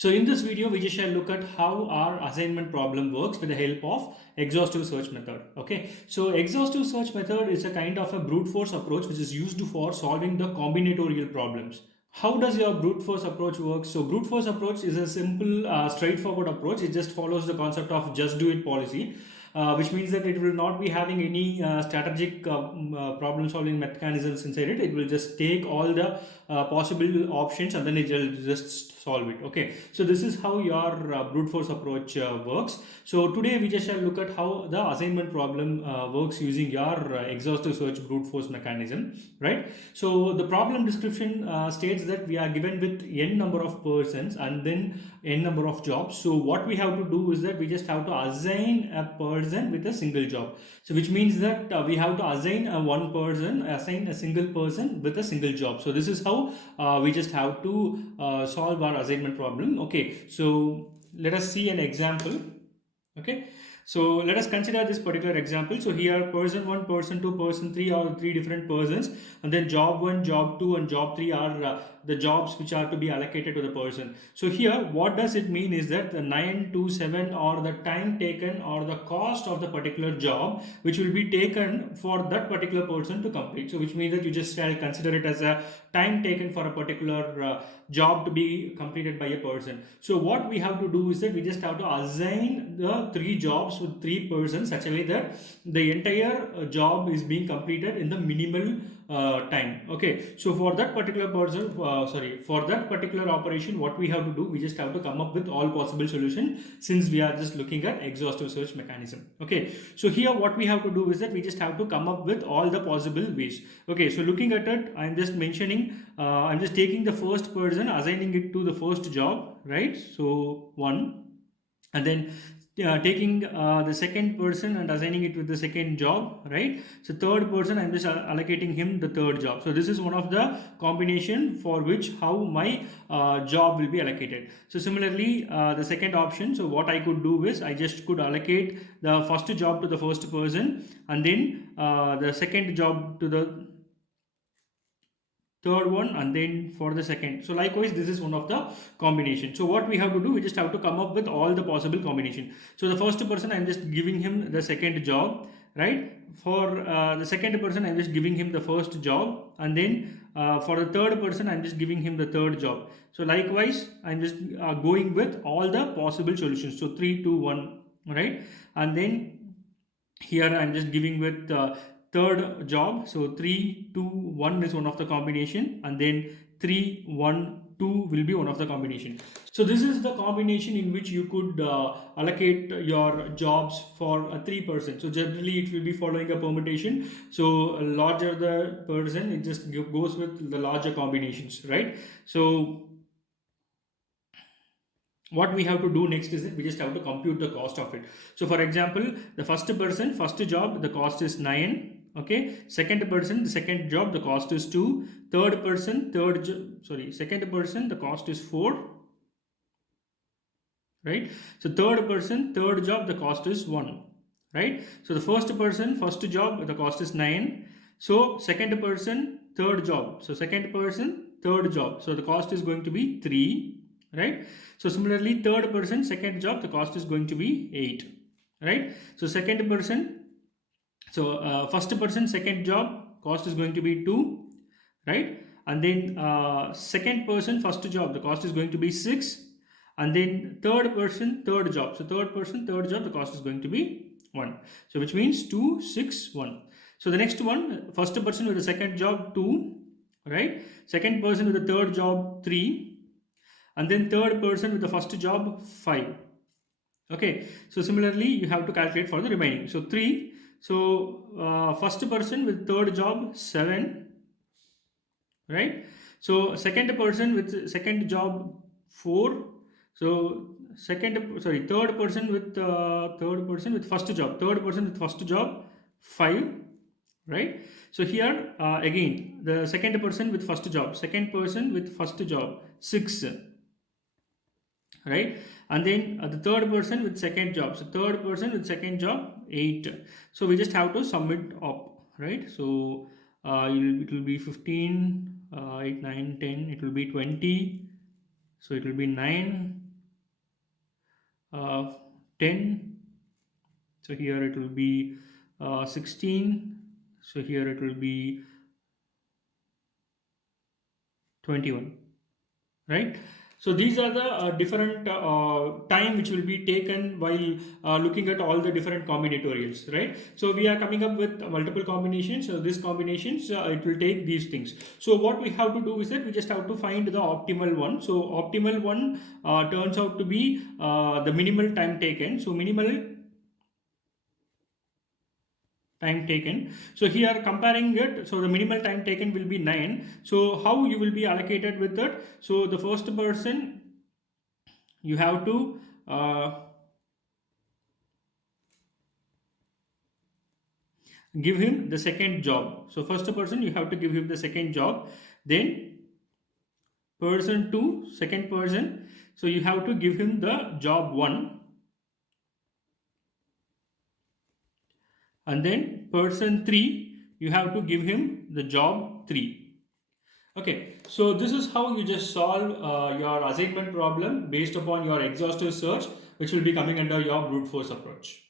So in this video, we just shall look at how our assignment problem works with the help of exhaustive search method. Okay, so exhaustive search method is a kind of a brute force approach which is used for solving the combinatorial problems. How does your brute force approach work? So brute force approach is a simple, straightforward approach. It just follows the concept of just do it policy. Which means that it will not be having any strategic problem solving mechanisms inside it. It will just take all the possible options and then it will just solve it. Okay, so this is how your brute force approach works. So today we just shall look at how the assignment problem works using your exhaustive search brute force mechanism, right? So the problem description states that we are given with n number of persons and then n number of jobs. So what we have to do is that we just have to assign a person with a single job. So which means that we have to assign assign a single person with a single job. So this is how we just have to solve our assignment problem. Okay, so let us see an example. Okay, so let us consider this particular example. So here person 1, person 2, person 3 are three different persons, and then job 1, job 2 and job 3 are the jobs which are to be allocated to the person. So here what does it mean is that the 9 to 7 or the time taken or the cost of the particular job which will be taken for that particular person to complete. So which means that you just shall consider it as a time taken for a particular job to be completed by a person. So what we have to do is that we just have to assign the three jobs with three persons such a way that the entire job is being completed in the minimal time. Okay, so for that particular person, for that particular operation, what we have to do, we just have to come up with all possible solution since we are just looking at exhaustive search mechanism. Okay, so here what we have to do is that we just have to come up with all the possible ways. Okay, so looking at it, I'm just mentioning, I'm just taking the first person, assigning it to the first job, right? So 1, and then taking the second person and assigning it with the second job, right? So third person, I'm just allocating him the third job. So this is one of the combination for which how my job will be allocated. So similarly, the second option, so what I could do is I just could allocate the first job to the first person and then the second job to the third one and then for the second. So likewise this is one of the combination. So what we have to do, we just have to come up with all the possible combination. So the first person, I'm just giving him the second job, right? For the second person, I'm just giving him the first job, and then for the third person, I'm just giving him the third job. So likewise I'm just going with all the possible solutions. So 3 2 1, right? And then here I'm just giving with third job. So 3 2 1 is one of the combination, and then 3 1 2 will be one of the combination. So this is the combination in which you could allocate your jobs for a 3%. So generally it will be following a permutation. So larger the person, it just goes with the larger combinations, right? So what we have to do next is that we just have to compute the cost of it. So for example, the first person, first job, the cost is 9. Okay, second person, the second job, the cost is 2. Third person, second person, the cost is 4. Right? So third person, third job, the cost is 1. Right? So the first person, first job, the cost is 9. So second person, third job. So second person, third job. So the cost is going to be 3. Right? So similarly, third person, second job, the cost is going to be 8. Right? So second person, so first person, second job, cost is going to be 2. Right? And then second person, first job, the cost is going to be 6. And then third person, third job. So third person, third job, the cost is going to be 1. So which means 2 6 1. So the next one, first person with the second job 2, right? Second person with the third job 3, and then third person with the first job 5. Okay, so similarly you have to calculate for the remaining. So 3. So first person with third job 7, right? So second person with second job 4. So third person with first job, third person with first job 5, right? So here again the second person with first job, second person with first job 6, right? And then the third person with second job, so third person with second job 8. So we just have to sum it up, right? So it will be 15, 8 9 10, it will be 20, so it will be 9, uh, 10. So here it will be 16. So here it will be 21, right? So these are the different time which will be taken while looking at all the different combinatorials, right? So we are coming up with multiple combinations. So these combinations, it will take these things. So what we have to do is that we just have to find the optimal one. So optimal one turns out to be the minimal time taken. So minimal time taken. So here comparing it, so the minimal time taken will be 9. So how you will be allocated with that? So the first person, you have to give him the second job. So first person, you have to give him the second job. Then person 2, second person, so you have to give him the job 1. And then person 3, you have to give him the job 3. Okay, so this is how you just solve your assignment problem based upon your exhaustive search, which will be coming under your brute force approach.